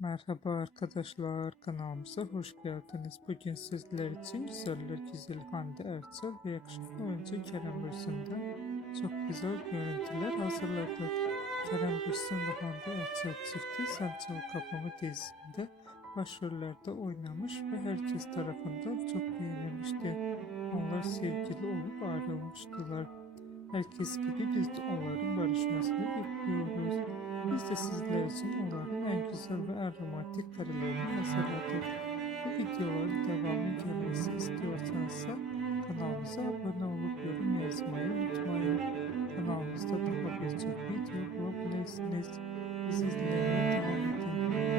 Merhaba arkadaşlar, kanalımıza hoş geldiniz. Bugün sizler için güzeller güzel Hande Erçel ve yakışıklı oyuncu Kerem Bürsin'den çok güzel görüntüler hazırladık. Kerem Bürsin ve Hande Erçel çifti Sen Çal Kapımı dizisinde başrollerde oynamış ve herkes tarafından çok beğenilmişti. Onlar sevgili olup ayrılmıştılar. Herkes gibi biz de onların barışmasını bekliyoruz. Biz de sizler için onların en güzel ve en romantik karelerini hazırladık. Bu videoların devamı gelmesi istiyorsanız kanalımıza abone olup yorum yazmayı unutmayın. Kanalımızda daha birçok video bulabilirsiniz. Bizi izlemeye devam edin.